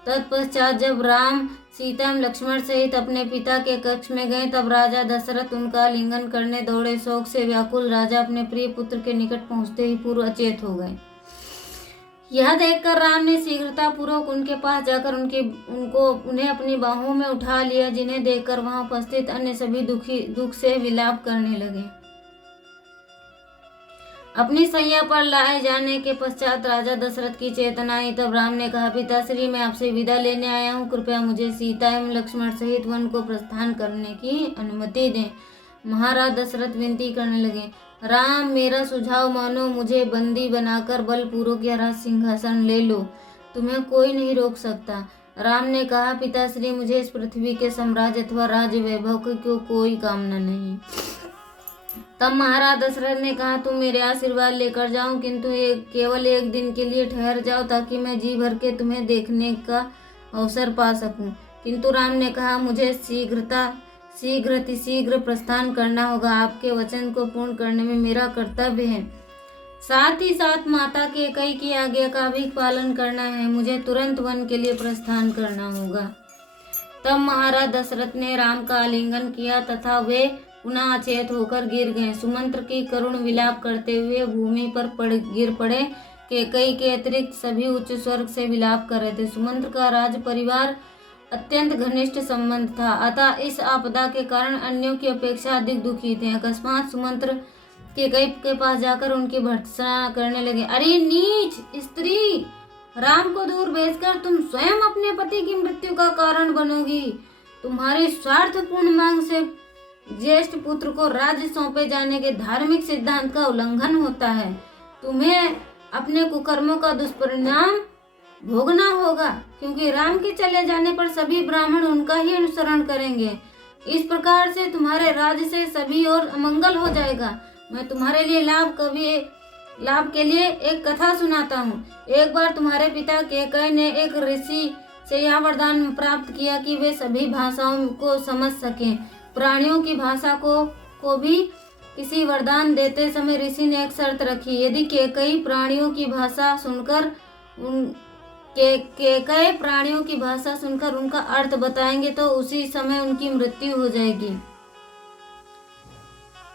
तत्पश्चात जब राम सीता एवं लक्ष्मण सहित अपने पिता के कक्ष में गए तब राजा दशरथ उनका आलिंगन करने दौड़े। शोक से व्याकुल राजा अपने प्रिय पुत्र के निकट पहुंचते ही पूर्व अचेत हो गए। यह देखकर राम ने शीघ्रता पूर्वक उनके पास जाकर उन्हें अपनी बाहों में उठा लिया, जिन्हें देखकर वहां उपस्थित अन्य सभी दुख से विलाप करने लगे। अपनी सैया पर लाए जाने के पश्चात राजा दशरथ की चेतना आई। तब राम ने कहा, पिताश्री, मैं आपसे विदा लेने आया हूँ, कृपया मुझे सीता एवं लक्ष्मण सहित वन को प्रस्थान करने की अनुमति दें। महाराज दशरथ विनती करने लगे, राम, मेरा सुझाव मानो, मुझे बंदी बनाकर बलपूर्वक यह राज सिंहासन ले लो, तुम्हें कोई नहीं रोक सकता। राम ने कहा, पिताश्री, मुझे इस पृथ्वी के साम्राज्य अथवा राज्य वैभव की कोई कामना नहीं। तब महाराज दशरथ ने कहा, तुम मेरे आशीर्वाद लेकर जाओ, किंतु केवल एक दिन के लिए ठहर जाओ ताकि मैं जी भर के तुम्हें देखने का अवसर पा सकूं। किंतु राम ने कहा, मुझे शीघ्र प्रस्थान करना होगा, आपके वचन को पूर्ण करने में मेरा कर्तव्य है। साथ ही साथ माता कैकेयी की आज्ञा का भी पालन करना है, मुझे तुरंत वन के लिए प्रस्थान करना होगा। तब महाराज दशरथ ने राम का आलिंगन किया तथा वे पुनः अचेत होकर गिर गए। सुमंत्र की करुण विलाप करते हुए भूमि पर गिर पड़े। कैकेयी के अतिरिक्त सभी उच्च स्वर से विलाप कर रहे थे। सुमंत्र का राज परिवार अत्यंत घनिष्ठ संबंध था, अतः इस आपदा के कारण अन्यों की अपेक्षा अधिक दुखी थे। अकस्मात सुमंत्र कैकेयी के पास जाकर उनकी भर्त्सना करने लगे। अरे नीच स्त्री, राम को दूर भेजकर तुम स्वयं अपने पति की मृत्यु का कारण बनोगी। तुम्हारे स्वार्थपूर्ण मांग से ज्येष्ठ पुत्र को राज्य सौंपे जाने के धार्मिक सिद्धांत का उल्लंघन होता है। तुम्हें अपने कुकर्मों का दुष्परिणाम भोगना होगा, क्योंकि राम के चले जाने पर सभी ब्राह्मण उनका ही अनुसरण करेंगे। इस प्रकार से तुम्हारे राज्य से सभी और अमंगल हो जाएगा। मैं तुम्हारे लिए लाभ के लिए एक कथा सुनाता हूँ। एक बार तुम्हारे पिता कैकेयी ने एक ऋषि से यह वरदान प्राप्त किया कि वे सभी भाषाओं को समझ सकें। प्राणियों की भाषा को भी किसी वरदान देते समय ऋषि ने एक शर्त रखी, यदि कैकेयी प्राणियों की भाषा सुनकर उनका अर्थ बताएंगे तो उसी समय उनकी मृत्यु हो जाएगी।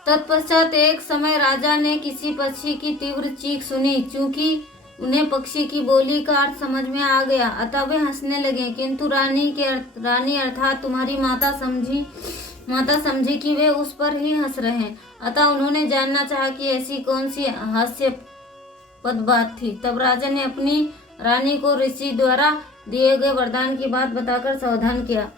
तत्पश्चात एक समय राजा ने किसी पक्षी की तीव्र चीख सुनी। चूंकि उन्हें पक्षी की बोली का अर्थ समझ में आ गया, अतः वे हंसने लगे, किंतु रानी अर्थात तुम्हारी माता समझी कि वे उस पर ही हंस रहे हैं। अतः उन्होंने जानना चाहा कि ऐसी कौन सी हास्यास्पद बात थी। तब राजा ने अपनी रानी को ऋषि द्वारा दिए गए वरदान की बात बताकर सावधान किया।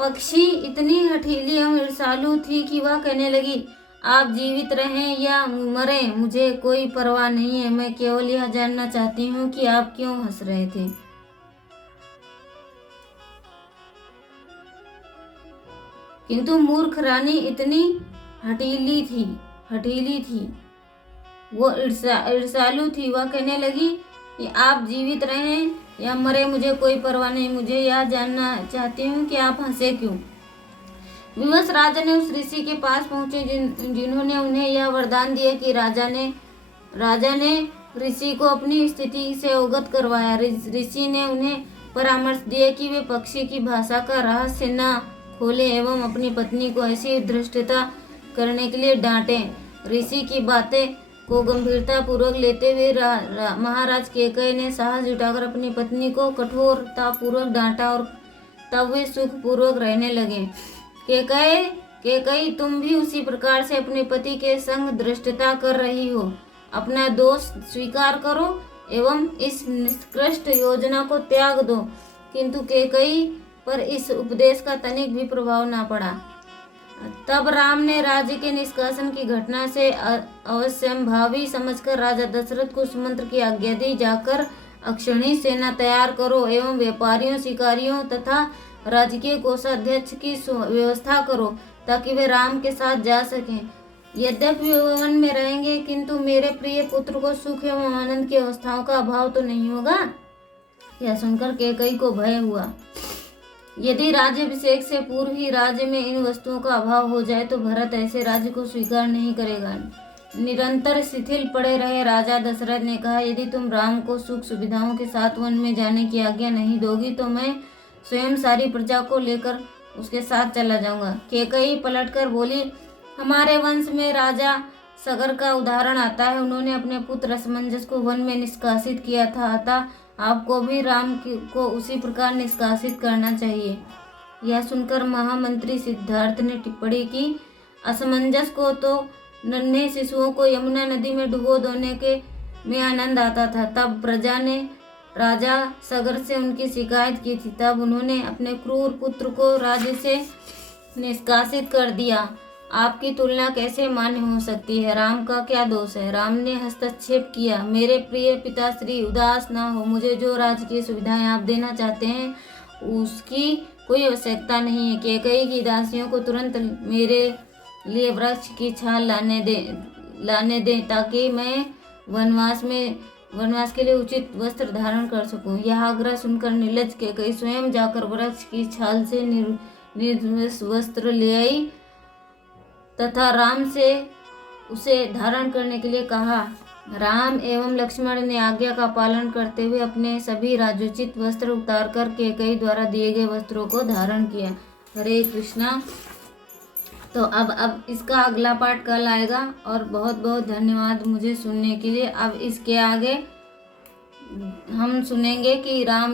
पक्षी इतनी हठीली एवं ईर्ष्यालु थी कि वह कहने लगी, आप जीवित रहें या मरें, मुझे कोई परवाह नहीं है। मैं केवल यह जानना चाहती हूँ कि आप क्यों हंस रहे थे। किंतु मूर्ख रानी इतनी हठीली थी, वो ईर्ष्यालु थी। वह कहने लगी कि आप जीवित रहें या मरे, मुझे कोई परवाह नहीं। मुझे यह जानना चाहती हूँ कि आप हंसे क्यों। विवश राजा ने उस ऋषि के पास पहुंचे जिन्होंने उन्हें यह वरदान दिया कि राजा ने ऋषि को अपनी स्थिति से अवगत करवाया। ऋषि ने उन्हें परामर्श दिया कि वे पक्षी की भाषा का रहस्य न खोले एवं अपनी पत्नी को ऐसी धृष्टता करने के लिए डांटें। ऋषि की बातें को गंभीरता पूर्वक लेते हुए महाराज कैकेयी ने साहस जुटाकर अपनी पत्नी को कठोरता पूर्वक डांटा और तब वे सुख पूर्वक रहने लगे। के कई तुम भी उसी प्रकार से अपने पति के संग धृष्टता कर रही हो। अपना दोष स्वीकार करो एवं इस निष्कृष्ट योजना को त्याग दो। किंतु केकई पर इस उपदेश का तनिक भी प्रभाव न पड़ा। तब राम ने राज्य के निष्कासन की घटना से अवश्यंभावी समझकर राजा दशरथ को सुमंत्र की आज्ञा दी, जाकर अक्षणी सेना तैयार करो एवं व्यापारियों, शिकारियों तथा राजकीय कोषाध्यक्ष की व्यवस्था करो, ताकि वे राम के साथ जा सकें। यद्यपि वे वन में रहेंगे, किंतु मेरे प्रिय पुत्र को सुख एवं आनंद की अवस्थाओं का अभाव तो नहीं होगा। यह सुनकर कैकेयी को भय हुआ। यदि राज्याभिषेक से पूर्व ही राज्य में इन वस्तुओं का अभाव हो जाए तो भरत ऐसे राज्य को स्वीकार नहीं करेगा। निरंतर शिथिल पड़े रहे राजा दशरथ ने कहा, यदि तुम राम को सुख सुविधाओं के साथ वन में जाने की आज्ञा नहीं दोगी तो मैं स्वयं सारी प्रजा को लेकर उसके साथ चला जाऊंगा। कैकेयी पलटकर बोली, हमारे वंश में राजा सगर का उदाहरण आता है। उन्होंने अपने पुत्र असमंजस को वन में निष्कासित किया था, अतः आपको भी राम को उसी प्रकार निष्कासित करना चाहिए। यह सुनकर महामंत्री सिद्धार्थ ने टिप्पणी की, असमंजस को तो नन्हे शिशुओं को यमुना नदी में डुबो देने के में आनंद आता था। तब प्रजा ने राजा सगर से उनकी शिकायत की थी, तब उन्होंने अपने क्रूर पुत्र को राज्य से निष्कासित कर दिया। आपकी तुलना कैसे मान्य हो सकती है? राम का क्या दोष है? राम ने हस्तक्षेप किया, मेरे प्रिय पिताश्री उदास ना हो। मुझे जो राजकीय सुविधाएं आप देना चाहते हैं उसकी कोई आवश्यकता नहीं है। कैकेयी की दासियों को तुरंत मेरे लिए वृक्ष की छाल लाने दें ताकि मैं वनवास के लिए उचित वस्त्र धारण कर सकूं। यह आग्रह सुनकर निर्लज्ज कैकेयी स्वयं जाकर वृक्ष की छाल से निर्मित वस्त्र ले आई तथा राम से उसे धारण करने के लिए कहा। राम एवं लक्ष्मण ने आज्ञा का पालन करते हुए अपने सभी राजोचित वस्त्र उतारकर कैकेयी द्वारा दिए गए वस्त्रों को धारण किया। हरे कृष्णा। तो अब इसका अगला पार्ट कल आएगा और बहुत बहुत धन्यवाद मुझे सुनने के लिए। अब इसके आगे हम सुनेंगे कि राम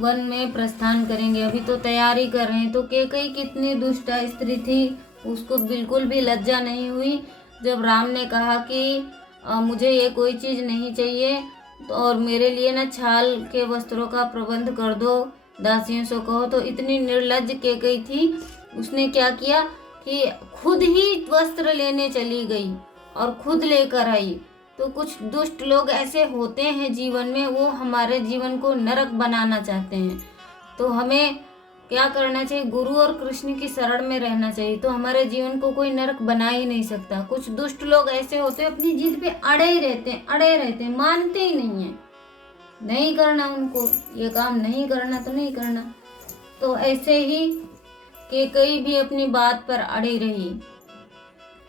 वन में प्रस्थान करेंगे। अभी तो तैयारी कर रहे हैं। तो कैकेयी कितनी दुष्ट स्त्री थी, उसको बिल्कुल भी लज्जा नहीं हुई जब राम ने कहा कि मुझे ये कोई चीज़ नहीं चाहिए तो और मेरे लिए ना छाल के वस्त्रों का प्रबंध कर दो, दासियों से कहो। तो इतनी निर्लज्ज कैकेयी थी, उसने क्या किया कि खुद ही वस्त्र लेने चली गई और खुद लेकर आई। तो कुछ दुष्ट लोग ऐसे होते हैं जीवन में, वो हमारे जीवन को नरक बनाना चाहते हैं। तो हमें क्या करना चाहिए? गुरु और कृष्ण की शरण में रहना चाहिए, तो हमारे जीवन को कोई नरक बना ही नहीं सकता। कुछ दुष्ट लोग ऐसे होते हैं, अपनी जिद पे अड़े ही रहते हैं, मानते ही नहीं है। नहीं करना उनको, ये काम नहीं करना तो नहीं करना। तो ऐसे ही कैकेयी भी अपनी बात पर अड़ी रही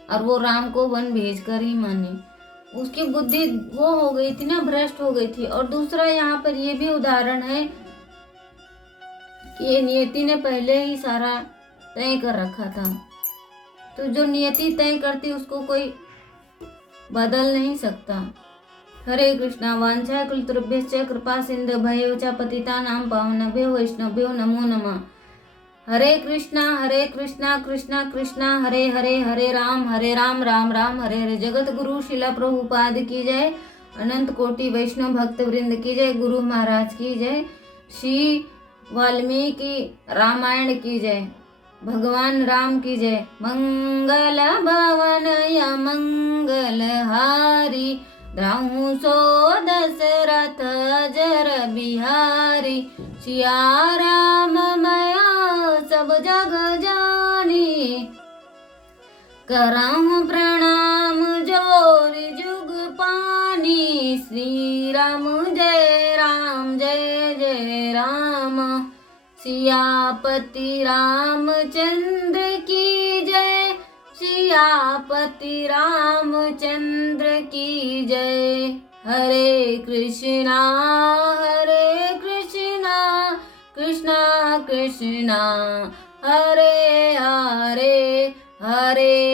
और वो राम को वन भेजकर ही मानी। उसकी बुद्धि वो हो गई थी ना, भ्रष्ट हो गई थी। और दूसरा यहाँ पर ये भी उदाहरण है कि ये नियति ने पहले ही सारा तय कर रखा था। तो जो नियति तय करती उसको कोई बदल नहीं सकता। हरे कृष्णा। वांछा कल्पतरुभ्यश्च कृपा सिंधु भैव च पतितानां पावनेभ्यो वैष्णवेभ्यो नमो नमः। हरे कृष्णा कृष्णा कृष्णा हरे हरे, हरे राम राम राम हरे हरे। जगत गुरु शिला प्रभुपाद की जय। अनंत कोटि वैष्णव भक्त वृंद की जय। गुरु महाराज की जय। श्री वाल्मीकि रामायण की जय। भगवान राम की जय। मंगल भवन या मंगल हारी, द्राहु सो दशरथ जर बिहारी। सिया राम मया सब जग जानी, करहु प्रणाम जोरि जुग पानी। श्री राम जय राम। सियापति रामचंद्र की जय। सियापति रामचंद्र की जय। हरे कृष्णा कृष्णा कृष्णा हरे हरे, हरे